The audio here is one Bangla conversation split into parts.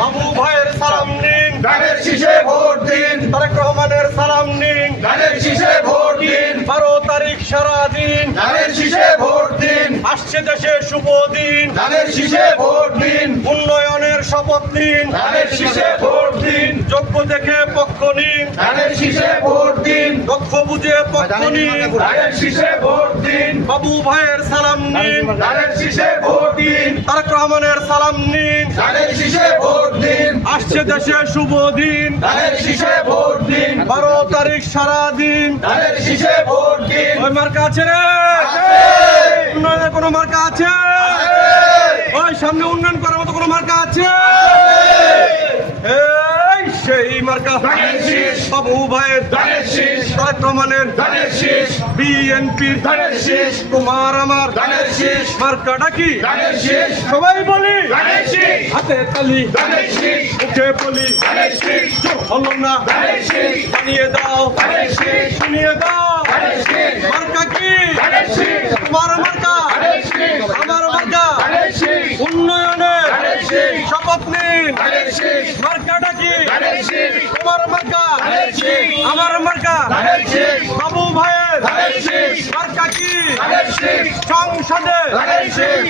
বাবু ভাইয়ের সালাম নিন, ধানের শীষে ভোট দিন, তারেক রহমানের সালাম নিন, ধানের শীষে ভোট দিন, 12 তারিখ সারাদিন ধানের শীষে ভোট দিন, আসছে দেশে শুভ দিন, ধানের শীষে ভোট দিন, উন্নয়নের শপথ নিন, ধানের শীষে ভোট দিন, যোগ্য দেখে পক্ষ নিন, ধানের শীষে ভোট দিন, দক্ষ বুঝে পক্ষ নিন, ধানের শীষে ভোট দিন, বাবু ভাইয়ের সালাম নিন, ধানের শীষে ভোট দিন, তারেক রহমানের সালাম নিন, ধানের শীষে ভোট দিন, আসছে দেশে শুভ দিন, ধানের শীষে ভোট দিন, 12 তারিখ সারাদিন। ধানের শীষে ভোট দিন। ওই মার্কা আছে রে, উন্নয়নের কোনো মার্কা আছে? ওই সামনে উন্নয়ন করার মতো কোনো মার্কা আছে? এই সেই মার্কা ধানের শীষ, বাবু ভাইয়ের, ধানের শীষ, তারেক রহমানের, ধানের শীষ, বিএনপির, ধানের শীষ, তোমার আমার ধানের শীষ, মার্কাটা কি? ধানের শীষ, সবাই বলি ধানের শীষ, হাতে তালি, ধানের শীষ, মুখে বলি ধানের শীষ, হলো না, ধানের শীষ, জানিয়ে দাও, ধানের শীষ, শুনিয়ে দাও, ধানের শীষ, মার্কা কি? ধানের শীষ, তোমার মার্কা, ধানের শীষ, আমার মার্কা, ধানের শীষ, উন্নয়নের ধানের শীষ, শপথ নিন, ধানের শীষ, মার্কাটা কি? ধানের শীষ, তোমার মার্কা, ধানের শীষ, আমার মার্কা, ধানের শীষ, বাবু ভাইয়ের ধানের শীষ, মার্কা কি? ধানের শীষ, সংসদে ধানের শীষ,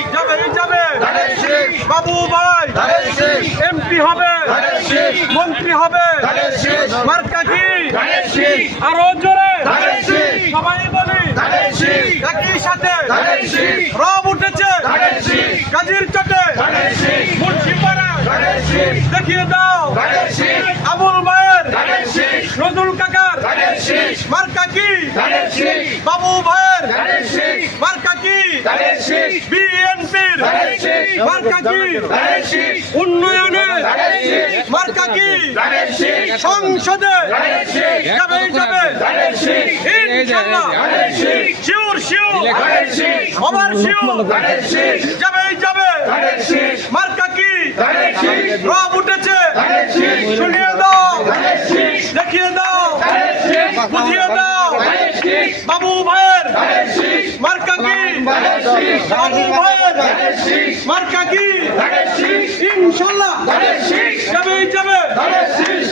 যাবে ধানের শীষ, বাবু ভাই ধানের শীষ, এমপি হবে, ধানের শীষ, মন্ত্রী হবে, ধানের শীষ, মার্কা কি? ধানের শীষ, আরো জোরে ধানের শীষ, সবাই বলি ধানের শীষ, একই সাথে ধানের শীষ, রব উঠেছে ধানের শীষ, কাজীর চটে ধানের শীষ, মুন্সিপাড়া ধানের শীষ, দেখিয়ে দাও ধানের শীষ, আবুল ভাইয়ের ধানের শীষ, নজরুল কাকার ধানের শীষ, মার্কা কি? ধানের শীষ, বাবু ভাইয়ের ধানের শীষ, মার্কা কি? ধানের শীষ, বিএনপির ধানের শীষ, মার্কা কি? ধানের শীষ, উন্নয়নের ধানের শীষ, মার্কা কি? ধানের শীষ, সংসদে ধানের শীষ, যাবে ধানের শীষ, ইনশাআল্লাহ ধানের শীষ, শিওর ধানের শীষ, সবার শিওর ধানের শীষ, যাবে ধানের শীষ, মার্কা কি? ধানের শীষ, রব উঠেছে ধানের শীষ, শুনিয়ে দাও, ধানের শীষ, দেখিয়ে দাও, ধানের শীষ, বুঝিয়ে দাও, ধানের শীষ, বাবু ভাইয়ের ধানের শীষ, মার্কা কি? ধানের শীষ, বাবু ভাইয়ের ধানের শীষ, মার্কা কি? ধানের শীষ, ইনশাআল্লাহ ধানের শীষ, যাবে ধানের শীষ,